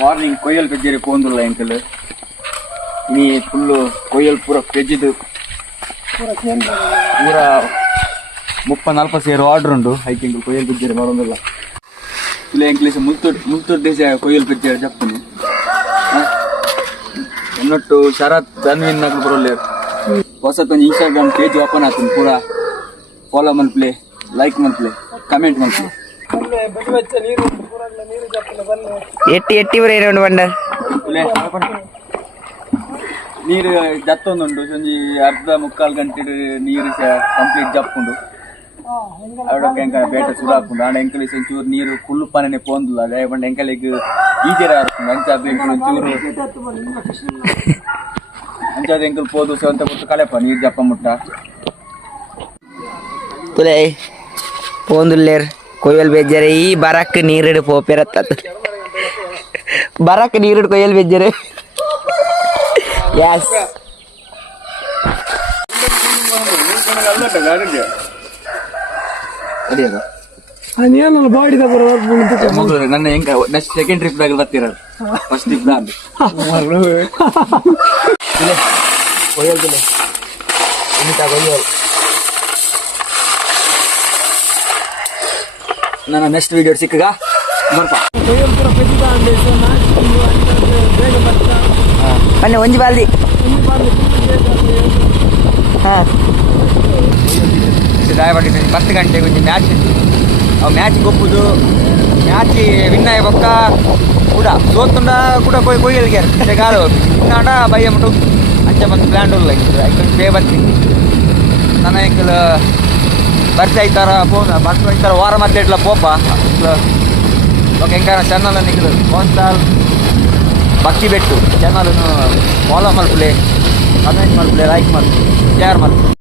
morning ಕೊಯ್ಯಲ್ ಬೆಜ್ಜೇರಿ ಪೋಂದುಲ್ಲ ಎಂಕಲ್ ನೀ full ಕೊಯ್ಯಲ್ ಪೂರ ಪೆಜ್ಜಿದು ಪೂರ 30-40 ಸೇರು ಆರ್ಡರ್ ಉಂಟು ಹೈಕಿಂಗ್ ಕೊಯ್ಯಲ್ ಬೆಜ್ಜೇರಿ ಮಾಡೋದಿಲ್ಲ ಇಲ್ಲ ಎಂಕ್ಲೇಸ್ ಮುಲ್ತೂರ್ ದೇಶ ಕೊಯ್ಯಲ್ ಬೆಜ್ಜೇರಿ ಜಪ್ಪನಿ ಎನ್ನೊಟ್ಟು ಶರತ್ ಧನ್ವಿನ್ ನಗಲು ಬರೋಲ್ಲೇರು ಹೊಸದೊಂದು ಇನ್ಸ್ಟಾಗ್ರಾಮ್ ಪೇಜ್ ಓಪನ್ ಆಗ್ತೀನಿ ಪೂರ ಫಾಲೋ ಮಲ್ಪ್ಲೆ ಲೈಕ್ ಮಲ್ಪ್ಲೆ ಕಮೆಂಟ್ ಮಲ್ಪ್ಲೆ ಎಟ್ಟಿ ಬರೀ ಬಂಡ ನೀರು ಜತ್ತೊಂದುಂಡು ಒಂಜಿ ಅರ್ಧ ಮುಕ್ಕಾಲು ಗಂಟೆ ನೀರು ಕಂಪ್ಲೀಟ್ ಜಪ್ಪುಂಡು ಅವಡಕ್ಕೆ ಎಂಕ ಬೇಟ ಸುಡಾಪುಂಡು ಆಂಡ ಎಂಕಲ್ ಒಂಚೂರು ನೀರು ಫುಲ್ ಪನನೆ ಪೋಂದುಲ್ಲ ಅದೇ ಬಂಡ ಎಂಕಲಿಗೆ ಈಜೆರ ಆಡ್ತುಂಡು ಅಂಚಾದ ಎಂಕಲ್ ಒಂಚೂರು ಅಂಚಾದ ಎಂಕಲ್ ಪೋದು ಸೇವಂತ ಕೊಟ್ಟು ಕಳೆಪ ನೀರು ಜಪ್ಪ ಮುಟ್ಟ ತುಲೆ ಪೋಂದುಲ್ಲೇರ್ ಕೊಯ್ಯಲ್ ಬೆಜ್ಜರೆ ಈ ಬರಕ್ ನೀರಿಡು ಪೋಪೆರತ್ತ ಬರಕ್ ನೀರಿಡು ಕೊಯ್ಯಲ್ ಬೆಜ್ಜರೆ ಯಾಸ್ ನನ್ನ ಹೆಂಗ ನೆಕ್ಸ್ಟ್ ಸೆಕೆಂಡ್ ಟ್ರಿಪ್ ದಾಗ ಬರ್ತಿರೋದು ಫಸ್ಟ್ ಟ್ರಿಪ್ ದಾಗ ಕೊಯ್ಯಲ್ ನನ್ನ ನೆಕ್ಸ್ಟ್ ವಿಡಿಯೋ ಸಿಕ್ಕಾಗ ಬರ್ತಾ ಬನ್ನಿ ಒಂಜಿ ಬಾಲ್ದಿ ಹಾಂ ದಾಯಪಟ್ಟಿದ್ದೀನಿ 10 ಗಂಟೆಗೆ ಒಂಜಿ ಮ್ಯಾಚ್ ಇತ್ತು ಅವು ಮ್ಯಾಚಿಗೆ ಒಪ್ಪುದು ಮ್ಯಾಚ್ ವಿನ್ನಾಯ ಬೊಕ್ಕ ಕೂಡ ಸೋತುಂಡ ಕೂಡ ಕೊಯ್ಯಲ್ಗೆ ಗಾಲು ವಿನ್ನಾಂಡ ಬಯ್ಯ ಮುಟ್ಟು ಅಂಚೆ ಬಂದು ಪ್ಲ್ಯಾಂಡ್ ಇಲ್ಲ ಎಂಕಲ್ ಪೇ ಬರ್ತೀನಿ ನನ್ನ ಎಂಕಲ್ ಬರ್ತಾ ಇದ್ದಾರ ಫೋನ್ ಬರ್ತಾ ಇದ್ದಾರ ವಾರ ಮತ್ತೆ ಇಟ್ಲ ಪೋಪ ಓಕೆ ಎಂಕಾರ ಚಾನಲ್ ನಿಖಿಲ್ ಕೋನ್ಸಾಲ್ ಬಕ್ಕಿ ಬೆಟ್ಟು ಚಾನಲನ್ನು ಫಾಲೋ ಮಲ್ಪಲೆ ಕಮೆಂಟ್ ಮಲ್ಪಲೆ ಲೈಕ್ ಮಲ್ಪಲೆ ಶೇರ್ ಮಲ್ಪಲೆ